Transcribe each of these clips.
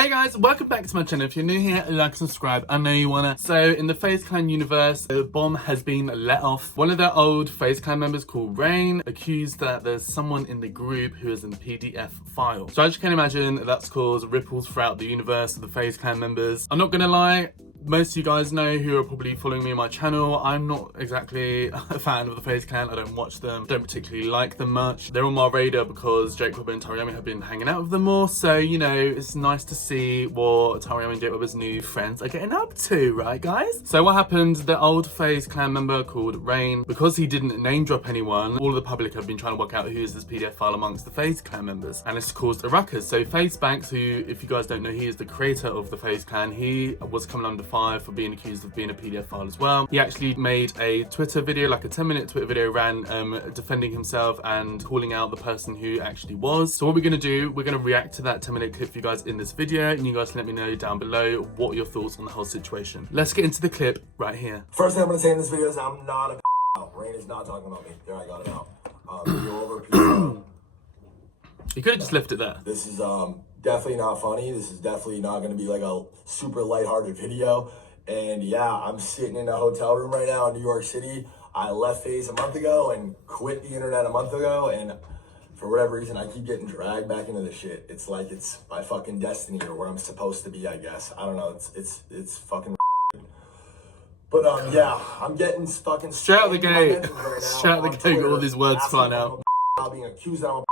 Hey guys, welcome back to my channel. If you're new here, like, subscribe. I know you wanna. So in the Faze Clan universe, a bomb has been let off. One of their old Faze Clan members called Rain accused that there's someone in the group who is in PDF file. So as you can imagine, that's caused ripples throughout the universe of the Faze Clan members. I'm not gonna lie, most of you guys know who are probably following me on my channel. I'm not exactly a fan of the Faze Clan. I don't watch them, don't particularly like them much. They're on my radar because Jacob and Tariyami have been hanging out with them more. So, you know, it's nice to see what Tariyami and Jacob's new friends are getting up to, right guys? So what happened, the old Faze Clan member called Rain, because he didn't name drop anyone, all of the public have been trying to work out who is this PDF file amongst the Faze Clan members. And it's caused a ruckus. So Faze Banks, who, if you guys don't know, he is the creator of the Faze Clan, he was coming under fire for being accused of being a PDF file as well. He actually made a Twitter video, like a 10-minute Twitter video, defending himself and calling out the person who actually was. So what we're gonna do, we're gonna react to that 10-minute clip for you guys in this video, and you guys can let me know down below what are your thoughts on the whole situation. Let's get into the clip right here. First thing I'm gonna say in this video is I'm not a Rain is not talking about me. There, I got it out. Video over, peace out. You could have just left it there. This is definitely not funny. This is definitely not gonna be like a super lighthearted video. And yeah, I'm sitting in a hotel room right now in New York City. I left Faze a month ago and quit the internet a month ago, and for whatever reason, I keep getting dragged back into this shit. It's like it's my fucking destiny or where I'm supposed to be, I guess. I don't know. It's fucking. But yeah, I'm getting fucking straight out the gate. Right straight out the gate. All these words flying out. Being accused that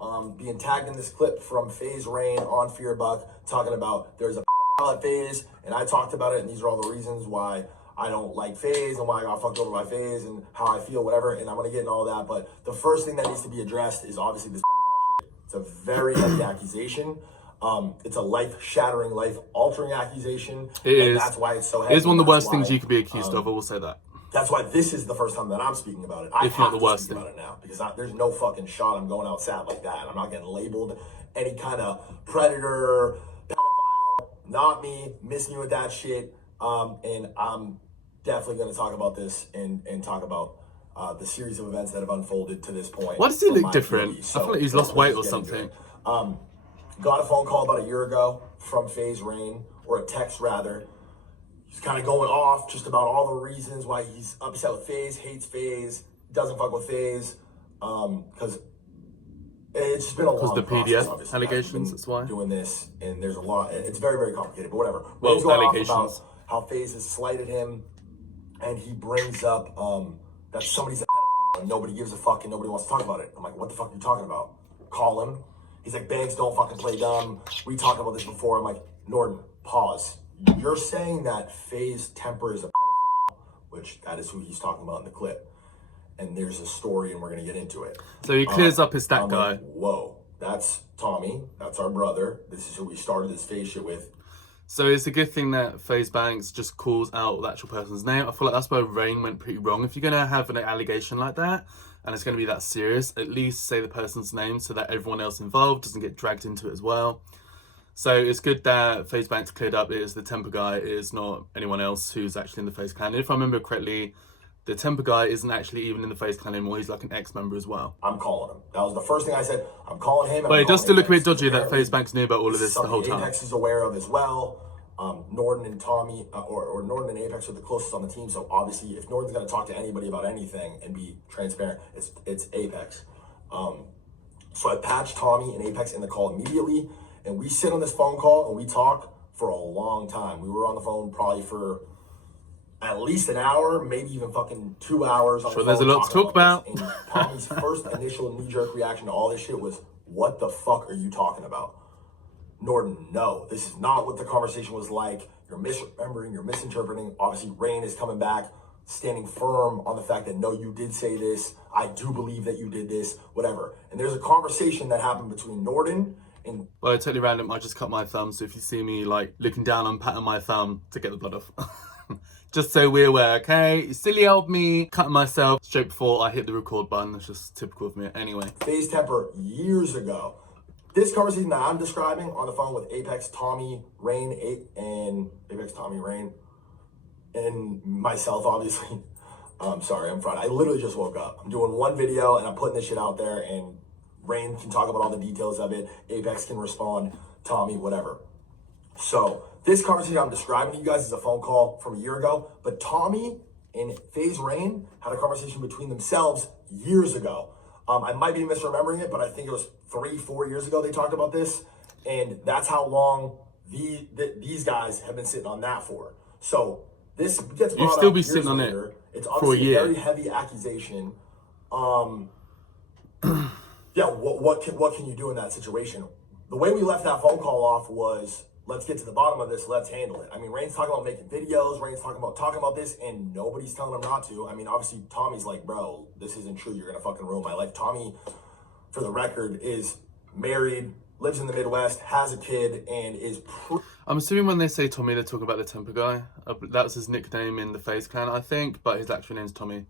I'm being tagged in this clip from Faze Rain on Fearbuck, talking about there's a at Faze, and I talked about it, and these are all the reasons why I don't like Faze and why I got fucked over by Faze and how I feel, whatever, and I'm gonna get into all that. But the first thing that needs to be addressed is obviously this shit. It's a very heavy accusation. It's a life-shattering, life-altering accusation. It is. That's why it's so heavy. It is one of the worst things you could be accused of, I will say that. That's why this is the first time that I'm speaking about it. If not the worst thing. About it now, because there's no fucking shot I'm going out sad like that. I'm not getting labeled any kind of predator, pedophile, not me, miss me with that shit. And I'm definitely going to talk about this and talk about the series of events that have unfolded to this point. Why does he look different? So, I feel like he's lost weight or something. Got a phone call about a year ago from Faze Rain, or a text rather. He's kind of going off just about all the reasons why he's upset with Faze, hates Faze, doesn't fuck with Faze, because it's just been a long process. Because the PDF allegations, that's why. Doing this, and there's a lot, it's very, very complicated, but whatever. Well, Rain's going allegations. off about how Faze has slighted him, and he brings up that somebody's a pedophile, and nobody gives a fuck, and nobody wants to talk about it. I'm like, what the fuck are you talking about? Call him. He's like, Banks, don't fucking play dumb. We talked about this before. I'm like, Norton, pause. You're saying that Faze Temper is a pedophile, which that is who he's talking about in the clip. And there's a story, and we're going to get into it. So he clears up his that guy. Like, whoa, that's Tommy. That's our brother. This is who we started this Faze shit with. So it's a good thing that Faze Banks just calls out the actual person's name. I feel like that's where Rain went pretty wrong. If you're going to have an allegation like that, and it's going to be that serious, at least say the person's name so that everyone else involved doesn't get dragged into it as well. So it's good that Faze Banks cleared up it is the Temper guy, it is not anyone else who's actually in the Faze Clan. And if I remember correctly, the Temper guy isn't actually even in the Faze Clan anymore. He's like an ex-member as well. I'm calling him. That was the first thing I said. I'm calling him. But it does still look a bit dodgy that Faze Banks knew about all of this the whole time. Apex is aware of as well. Norton and Tommy, or Norton and Apex are the closest on the team. So obviously, if Norton's going to talk to anybody about anything and be transparent, it's Apex. So I patched Tommy and Apex in the call immediately, and we sit on this phone call and we talk for a long time. We were on the phone probably for at least an hour, maybe even fucking 2 hours. Sure, there's a lot to talk about. And Tommy's first initial knee-jerk reaction to all this shit was, "What the fuck are you talking about?" Norton, no, this is not what the conversation was like. You're misremembering, you're misinterpreting. Obviously, Rain is coming back, standing firm on the fact that, no, you did say this. I do believe that you did this, whatever. And there's a conversation that happened between Norton and... Well, totally random. I just cut my thumb. So if you see me like looking down, I'm patting my thumb to get the blood off. Just so we're aware, okay? Silly old me, cutting myself straight before I hit the record button. That's just typical of me. Anyway. Faze Temper years ago. This conversation that I'm describing on the phone with Apex, Tommy, Rain, and Apex, Tommy, Rain, and myself, obviously. Sorry, I'm fried. I literally just woke up. I'm doing one video and I'm putting this shit out there, and Rain can talk about all the details of it. Apex can respond. Tommy, whatever. So this conversation I'm describing to you guys is a phone call from a year ago, but Tommy and Faze Rain had a conversation between themselves years ago. I might be misremembering it, but I think it was 3-4 years ago they talked about this, and that's how long these guys have been sitting on that for. So this gets brought You'd still up be years sitting on later. it It's for a obviously a year. very heavy accusation. Yeah, what can you do in that situation? The way we left that phone call off was, let's get to the bottom of this, let's handle it. I mean, Rain's talking about making videos, Rain's talking about this, and nobody's telling him not to. I mean, obviously, Tommy's like, bro, this isn't true, you're gonna fucking ruin my life. Tommy, for the record, is married, lives in the Midwest, has a kid, and is I'm assuming when they say Tommy, they're talking about the Temper guy. That's his nickname in the Faze clan, I think, but his actual name's Tommy.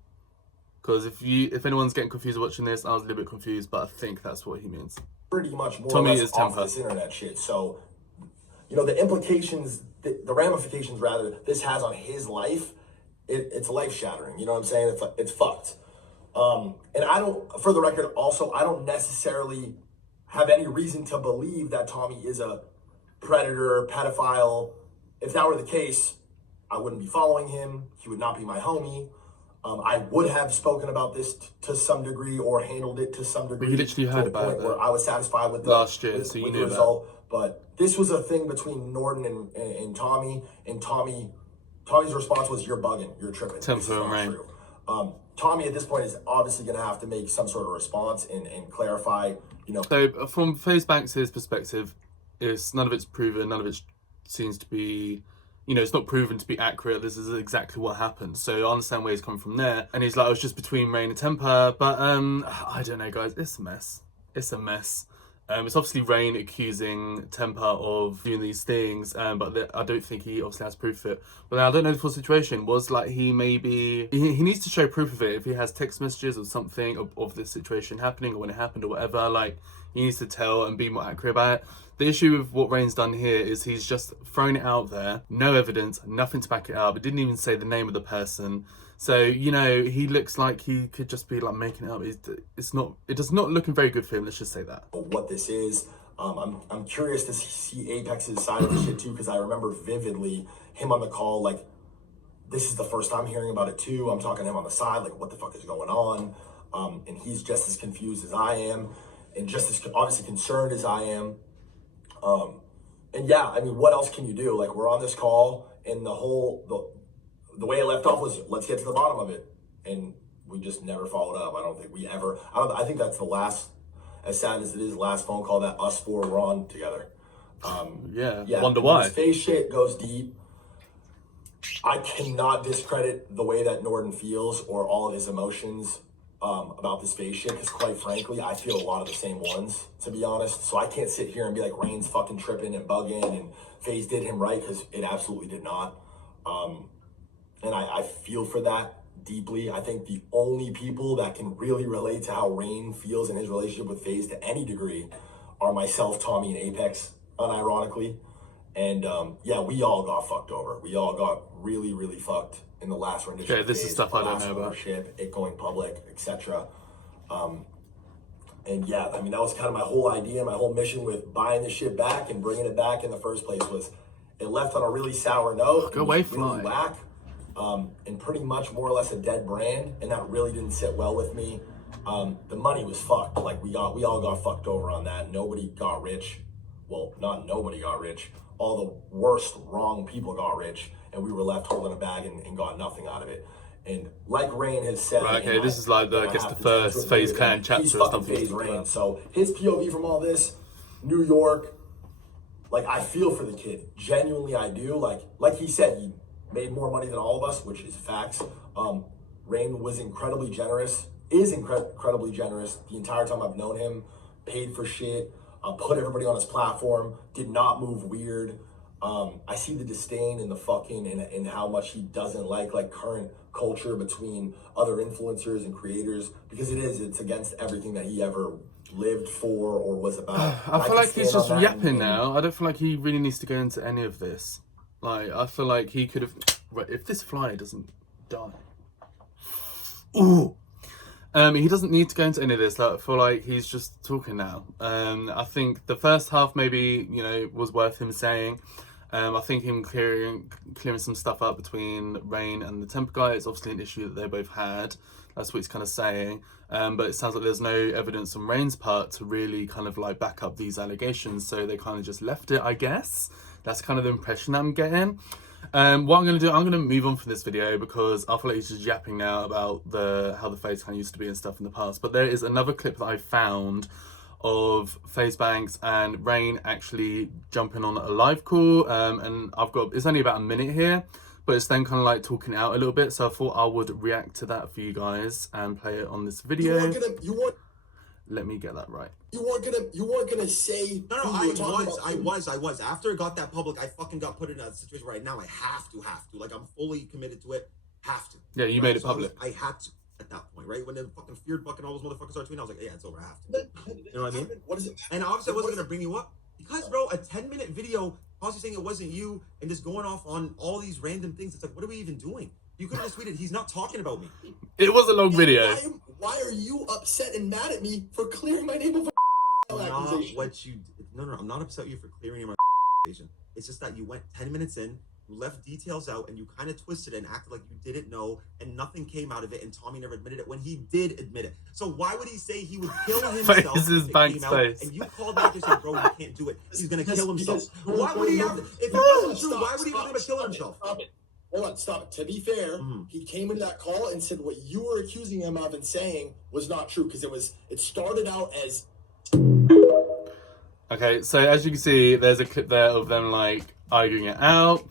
Because if anyone's getting confused watching this, I was a little bit confused, but I think that's what he means. pretty much more Tommy or less is off Temper. this internet shit. So, you know, the implications, the ramifications rather, this has on his life, it's life shattering. You know what I'm saying? It's fucked. And I don't, for the record, also, I don't necessarily have any reason to believe that Tommy is a predator, pedophile. If that were the case, I wouldn't be following him. He would not be my homie. I would have spoken about this to some degree or handled it to some degree. But you literally heard to the about point it where I was satisfied with last year, so you with knew the that. result. But this was a thing between Norton and Tommy, and Tommy's response was, "You're bugging, you're tripping. This is Temper not Rain. true." Tommy at this point is obviously going to have to make some sort of response and clarify. You know, So from Faze Banks' perspective, none of it's proven, none of it seems to be, it's not proven to be accurate. This is exactly what happened. So I understand where he's coming from there. And he's like, I was just between Rain and Temper. But I don't know, guys. It's a mess. It's a mess. It's obviously Rain accusing Temper of doing these things, but I don't think he obviously has proof of it. But I don't know the full situation. Was like he needs to show proof of it if he has text messages or something of this situation happening or when it happened or whatever. Like he needs to tell and be more accurate about it. The issue with what Rain's done here is he's just thrown it out there, no evidence, nothing to back it up. It didn't even say the name of the person. So, he looks like he could just be like making it up. It does not looking very good for him, let's just say that. what this is. I'm curious to see Apex's side of the shit too, because I remember vividly him on the call, like, this is the first time hearing about it too. I'm talking to him on the side, like, what the fuck is going on? And he's just as confused as I am, and just as obviously concerned as I am. And yeah, I mean, what else can you do? Like, we're on this call, and the way it left off was, let's get to the bottom of it. And we just never followed up. I don't think we ever, I think that's the last, as sad as it is, last phone call that us four were on together. Yeah, wonder why. This Faze shit goes deep. I cannot discredit the way that Norton feels or all of his emotions about this Faze shit, because quite frankly, I feel a lot of the same ones, to be honest. So I can't sit here and be like, Rain's fucking tripping and bugging and Faze did him right, because it absolutely did not. And I feel for that deeply. I think the only people that can really relate to how Rain feels in his relationship with Faze to any degree are myself, Tommy, and Apex, unironically. And yeah, we all got fucked over. We all got really, really fucked in the last rendition. Okay, this is stuff I don't know about. It going public, etc. And yeah, I mean, that was kind of my whole idea, my whole mission with buying this shit back and bringing it back in the first place. Was it left on a really sour note? Go away, really fly. whack. And pretty much more or less a dead brand, and that really didn't sit well with me. The money was fucked. Like, we all got fucked over on that. Nobody got rich. Well, not nobody got rich. All the worst, wrong people got rich, and we were left holding a bag and got nothing out of it. And like Rain has said, Right, okay, this is like I guess the first Faze clan chapter he's or fucking something. Faze Rain. So his POV from all this, New York, like, I feel for the kid. Genuinely, I do. Like he said, he made more money than all of us, which is facts. Rain was incredibly generous, is incredibly generous the entire time I've known him, paid for shit, put everybody on his platform, did not move weird. I see the disdain and the fucking, and how much he doesn't like current culture between other influencers and creators, because it's against everything that he ever lived for or was about. I feel like he's just yapping now. I don't feel like he really needs to go into any of this. Like, I feel like he could have... Right, if this fly doesn't die... Ooh! He doesn't need to go into any of this. Like, I feel like he's just talking now. I think the first half maybe, was worth him saying. I think him clearing some stuff up between Rain and the Temper guy is obviously an issue that they both had. That's what he's kind of saying. But it sounds like there's no evidence on Rain's part to really kind of like back up these allegations. So they kind of just left it, I guess. That's kind of the impression I'm getting. What I'm going to do, I'm going to move on from this video because I feel like he's just yapping now about how the Faze kind of used to be and stuff in the past. But there is another clip that I found of Faze Banks and Rain actually jumping on a live call, and it's only about a minute here, but it's then kind of like talking out a little bit, so I thought I would react to that for you guys and play it on this video. Let me get that right. You weren't gonna say. No, I was. After it got that public, I fucking got put in a situation right now. I have to. Like, I'm fully committed to it. Have to. Yeah, you made it public. I had to. At that point, right? When the fucking feared fucking all those motherfuckers started tweeting, I was like, yeah, it's over, I have to. You know what I mean? What is it? And obviously I wasn't gonna bring you up. Because, bro, a 10-minute video, possibly saying it wasn't you, and just going off on all these random things, it's like, what are we even doing? You could have just tweeted, he's not talking about me. It was a long video. Why are you upset and mad at me for clearing my name of accusation? No, I'm not upset at you for clearing your accusation. It's just that you went 10 minutes in, you left details out, and you kind of twisted it and acted like you didn't know, and nothing came out of it, and Tommy never admitted it when he did admit it. So why would he say he would kill himself Faze's Banks face. And you called back and said, bro, you can't do it. He's going to kill himself. Why would he have, if it wasn't true, why would he think about killing himself? Stop it. Hold on, stop it. To be fair, he came into that call and said what you were accusing him of and saying was not true, because it started out as... Okay, so as you can see, there's a clip there of them like arguing it out.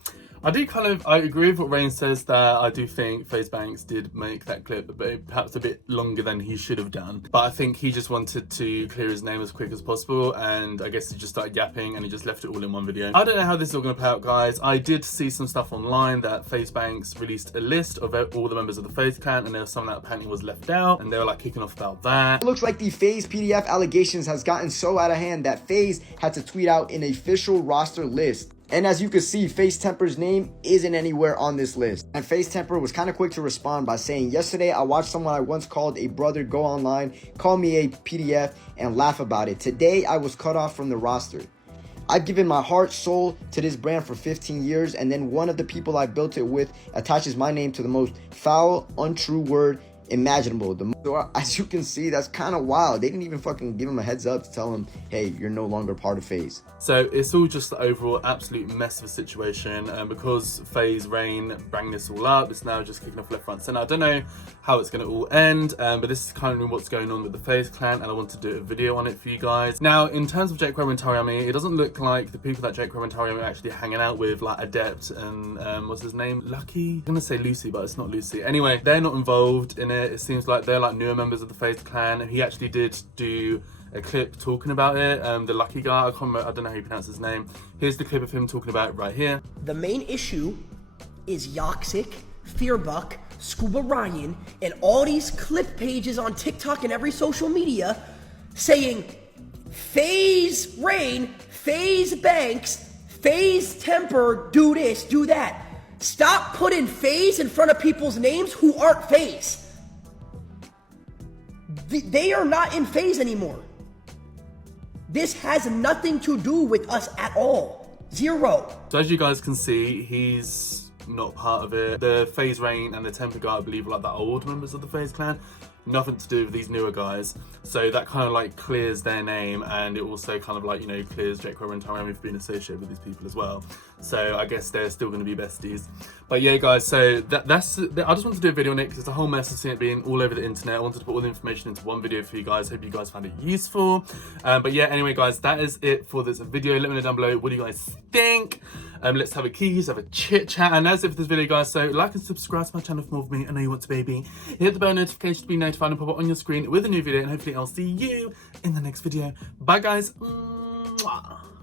I agree with what Rain says, that I do think Faze Banks did make that clip perhaps a bit longer than he should have done. But I think he just wanted to clear his name as quick as possible, and I guess he just started yapping and he just left it all in one video. I don't know how this is all going to play out, guys. I did see some stuff online that Faze Banks released a list of all the members of the Faze clan, and there was some that apparently was left out, and they were like kicking off about that. It looks like the Faze PDF allegations has gotten so out of hand that Faze had to tweet out an official roster list. And as you can see, Faze Temper's name isn't anywhere on this list. And Faze Temper was kind of quick to respond by saying, yesterday I watched someone I once called a brother go online, call me a PDF, and laugh about it. Today I was cut off from the roster. I've given my heart, soul to this brand for 15 years, and then one of the people I built it with attaches my name to the most foul, untrue word imaginable. As you can see, that's kind of wild. They didn't even fucking give him a heads up to tell him, hey, you're no longer part of Faze. So it's all just the overall absolute mess of a situation, and because Faze Rain bring this all up, it's now just kicking off left, front, center. I don't know how it's going to all end, but this is kind of what's going on with the Faze clan, and I want to do a video on it for you guys. Now, in terms of Jake Rowe and Tariami, it doesn't look like the people that Jake Rowe and Tariami are actually hanging out with, like Adept and what's his name, Lucky? I'm gonna say Lucy, but it's not Lucy. Anyway, they're not involved in it. It seems like they're like newer members of the Faze clan. He actually did do a clip talking about it. The Lucky guy, I don't know how you pronounce his name. Here's the clip of him talking about it right here. The main issue is Yoxic, Fearbuck, Scuba Ryan, and all these clip pages on TikTok and every social media saying Faze Rain, Faze Banks, Faze Temper, do this, do that. Stop putting Faze in front of people's names who aren't Faze. They are not in Faze anymore. This has nothing to do with us at all. Zero. So as you guys can see, he's not part of it. The Faze Rain and the Temper guy, I believe, are like the old members of the Faze clan. Nothing to do with these newer guys. So that kind of like clears their name, and it also kind of like, you know, clears Jake Rowe and Tariami for being associated with these people as well. So I guess they're still going to be besties. But yeah, guys, so I just wanted to do a video on it because it's a whole mess of seeing it being all over the internet. I wanted to put all the information into one video for you guys. Hope you guys found it useful. But yeah, anyway, guys, that is it for this video. Let me know down below, what do you guys think? Let's have a keys, have a chit chat, and that's it for this video, guys. So like and subscribe to my channel for more of me. I know you want to, baby. Hit the bell notification to be notified and pop up on your screen with a new video, and hopefully I'll see you in the next video. Bye, guys. Mwah.